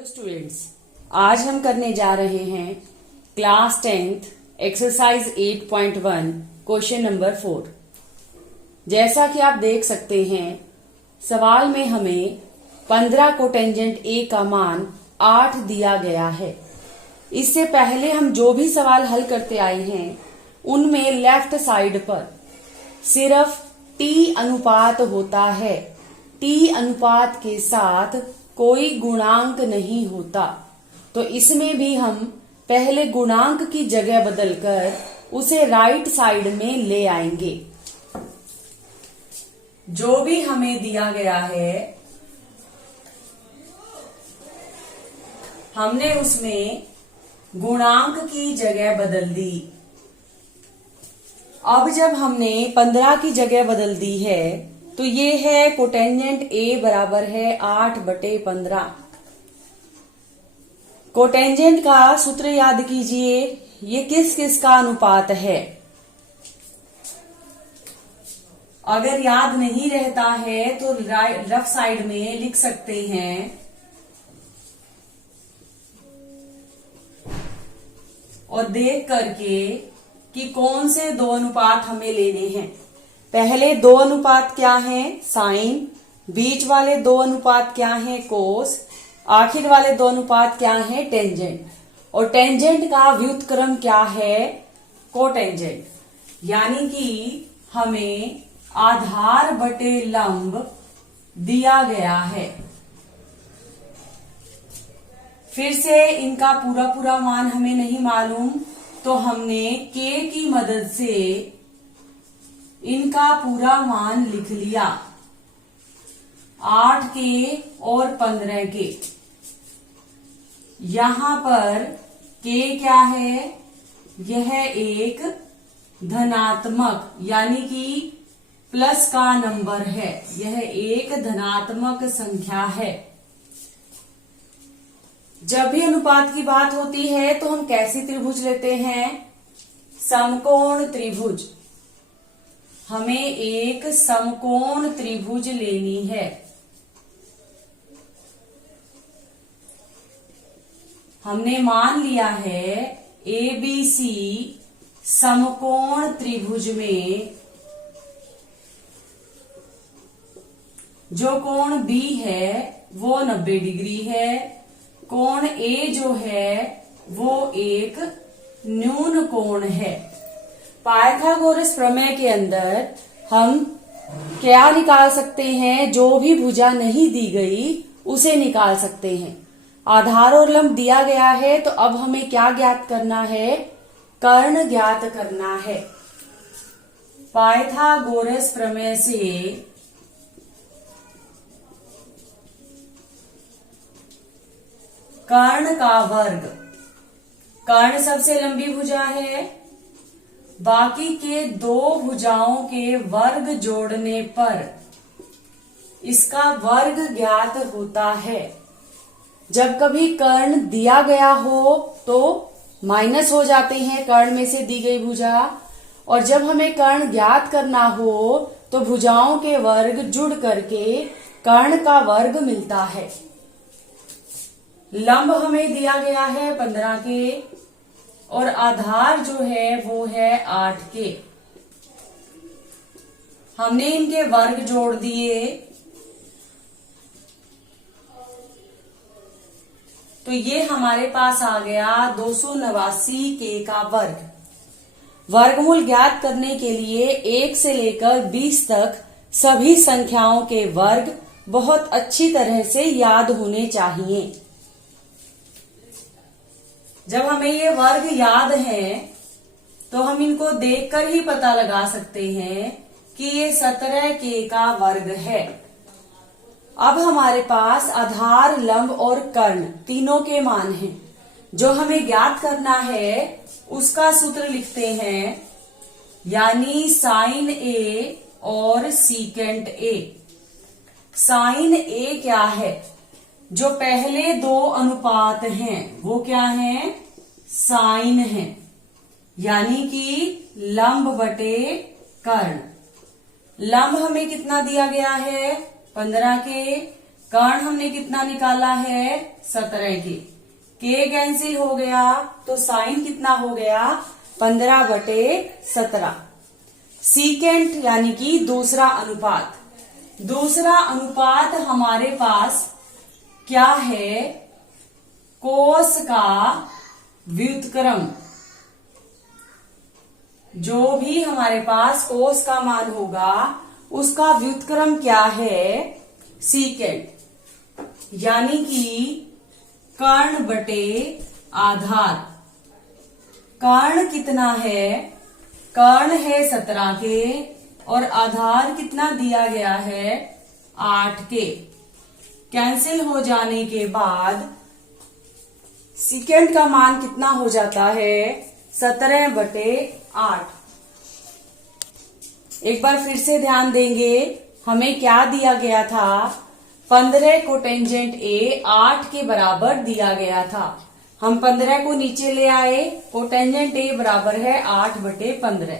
Hello students, आज हम करने जा रहे हैं class 10th exercise 8.1 question number 4। जैसा कि आप देख सकते हैं, सवाल में हमें 15 कोटेंजेंट ए का मान 8 दिया गया है। इससे पहले हम जो भी सवाल हल करते आए हैं उनमें लेफ्ट साइड पर सिर्फ टी अनुपात होता है। टी अनुपात के साथ कोई गुणांक नहीं होता, तो इसमें भी हम पहले गुणांक की जगह बदलकर उसे राइट साइड में ले आएंगे। जो भी हमें दिया गया है हमने उसमें गुणांक की जगह बदल दी। अब जब हमने 15 की जगह बदल दी है तो ये है कोटेंजेंट ए बराबर है 8/15। कोटेंजेंट का सूत्र याद कीजिए, ये किस किस का अनुपात है। अगर याद नहीं रहता है तो लेफ्ट साइड में लिख सकते हैं और देख करके कि कौन से दो अनुपात हमें लेने हैं। पहले दो अनुपात क्या है, साइन। बीच वाले दो अनुपात क्या है, कोस। आखिर वाले दो अनुपात क्या है, टेंजेंट। और टेंजेंट का व्युत्क्रम क्या है, कोटेंजेंट। यानी कि हमें आधार बटे लंब दिया गया है। फिर से इनका पूरा मान हमें नहीं मालूम, तो हमने के की मदद से इनका पूरा मान लिख लिया। 8 के और 15 के। यहां पर के क्या है, यह एक धनात्मक यानी कि प्लस का नंबर है। यह एक धनात्मक संख्या है। जब भी अनुपात की बात होती है तो हम कैसी त्रिभुज लेते हैं, समकोण त्रिभुज। हमें एक समकोण त्रिभुज लेनी है। हमने मान लिया है एबीसी समकोण त्रिभुज में जो कोण बी है वो 90 डिग्री है। कोण ए जो है वो एक न्यून कोण है। पाइथागोरस प्रमेय के अंदर हम क्या निकाल सकते हैं, जो भी भुजा नहीं दी गई उसे निकाल सकते हैं। आधार और लंब दिया गया है तो अब हमें क्या ज्ञात करना है, कर्ण ज्ञात करना है। पाइथागोरस प्रमेय से कर्ण का वर्ग, कर्ण सबसे लंबी भुजा है, बाकी के दो भुजाओं के वर्ग जोड़ने पर इसका वर्ग ज्ञात होता है। जब कभी कर्ण दिया गया हो तो माइनस हो जाते हैं कर्ण में से दी गई भुजा, और जब हमें कर्ण ज्ञात करना हो तो भुजाओं के वर्ग जुड़ करके कर्ण का वर्ग मिलता है। लंब हमें दिया गया है 15 के और आधार जो है वो है 8 के। हमने इनके वर्ग जोड़ दिए तो ये हमारे पास आ गया 289 के का वर्ग। वर्गमूल ज्ञात करने के लिए 1 से लेकर 20 तक सभी संख्याओं के वर्ग बहुत अच्छी तरह से याद होने चाहिए। जब हमें ये वर्ग याद है तो हम इनको देखकर ही पता लगा सकते हैं कि ये 17 के का वर्ग है। अब हमारे पास आधार, लंब और कर्ण तीनों के मान हैं। जो हमें ज्ञात करना है उसका सूत्र लिखते हैं, यानी साइन ए और सीकेंट ए। साइन ए क्या है, जो पहले दो अनुपात हैं वो क्या हैं, साइन है, यानी कि लंब बटे कर्ण। लंब हमें कितना दिया गया है, 15 के। कर्ण हमने कितना निकाला है 17 के कैंसिल हो गया तो साइन कितना हो गया 15/17। सीकेंट यानी कि दूसरा अनुपात हमारे पास क्या है, कोस का व्युत्क्रम। जो भी हमारे पास कोस का मान होगा उसका व्युत्क्रम क्या है, सीकेंट, यानी कि कर्ण बटे आधार। कर्ण कितना है, कर्ण है 17 के और आधार कितना दिया गया है 8 के। कैंसिल हो जाने के बाद सीकेंट का मान कितना हो जाता है 17/8। एक बार फिर से ध्यान देंगे, हमें क्या दिया गया था, 15 को टेंजेंट ए 8 के बराबर दिया गया था। हम 15 को नीचे ले आए, कोटेंजेंट ए बराबर है 8/15।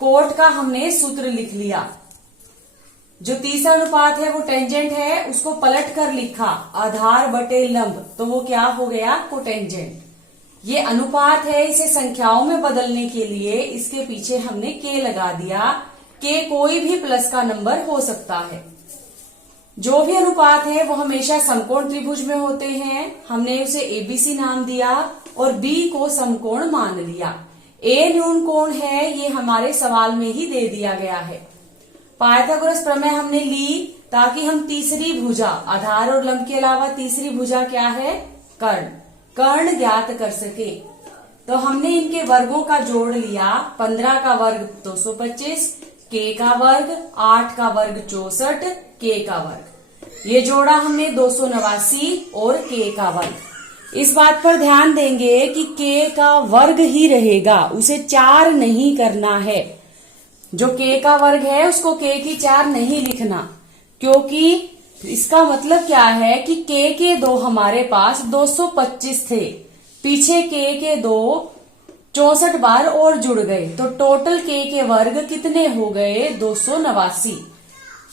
कोट का हमने सूत्र लिख लिया। जो तीसरा अनुपात है वो टेंजेंट है, उसको पलट कर लिखा आधार बटे लंब, तो वो क्या हो गया कोटेंजेंट। ये अनुपात है, इसे संख्याओं में बदलने के लिए इसके पीछे हमने के लगा दिया। के कोई भी प्लस का नंबर हो सकता है। जो भी अनुपात है वो हमेशा समकोण त्रिभुज में होते हैं। हमने उसे एबीसी नाम दिया और बी को समकोण मान लिया। ए न्यून कोण है, ये हमारे सवाल में ही दे दिया गया है। पाइथागोरस प्रमेय हमने ली ताकि हम तीसरी भुजा, आधार और लंब के अलावा तीसरी भुजा क्या है, कर्ण ज्ञात कर सके। तो हमने इनके वर्गों का जोड़ लिया। 15 का वर्ग 225, के का वर्ग 8 का वर्ग 64, के का वर्ग, ये जोड़ा हमने 289 और के का वर्ग। इस बात पर ध्यान देंगे कि के का वर्ग ही रहेगा, उसे 4 नहीं करना है। जो के का वर्ग है उसको के की 4 नहीं लिखना, क्योंकि इसका मतलब क्या है कि के 2 हमारे पास 225 थे, पीछे के 2 64 बार और जुड़ गए, तो टोटल के वर्ग कितने हो गए 289।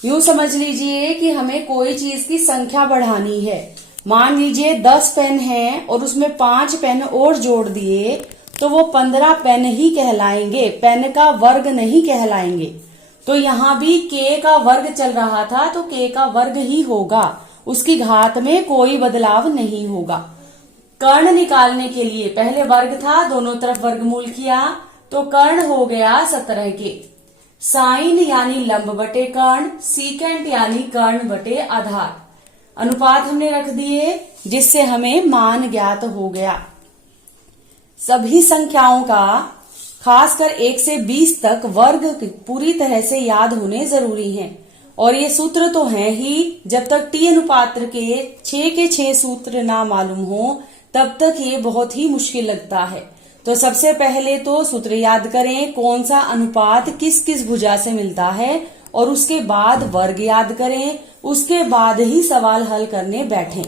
यूं समझ लीजिए कि हमें कोई चीज की संख्या बढ़ानी है। मान लीजिए 10 पेन है और उसमें 5 पेन और जोड़ दिए तो वो 15 पेन ही कहलाएंगे, पेन का वर्ग नहीं कहलाएंगे। तो यहाँ भी के का वर्ग चल रहा था तो के का वर्ग ही होगा, उसकी घात में कोई बदलाव नहीं होगा। कर्ण निकालने के लिए पहले वर्ग था, दोनों तरफ वर्गमूल किया तो कर्ण हो गया 17 के। साइन यानी लंब बटे कर्ण, सीकेंट यानी कर्ण बटे आधार। अनुपात हमने रख दिए जिससे हमें मान ज्ञात हो गया। सभी संख्याओं का खासकर 1 से 20 तक वर्ग पूरी तरह से याद होने जरूरी हैं। और ये सूत्र तो हैं ही, जब तक टी अनुपात के 6 के 6 सूत्र ना मालूम हो तब तक ये बहुत ही मुश्किल लगता है। तो सबसे पहले तो सूत्र याद करें, कौन सा अनुपात किस किस भुजा से मिलता है, और उसके बाद वर्ग याद करें, उसके बाद ही सवाल हल करने बैठें।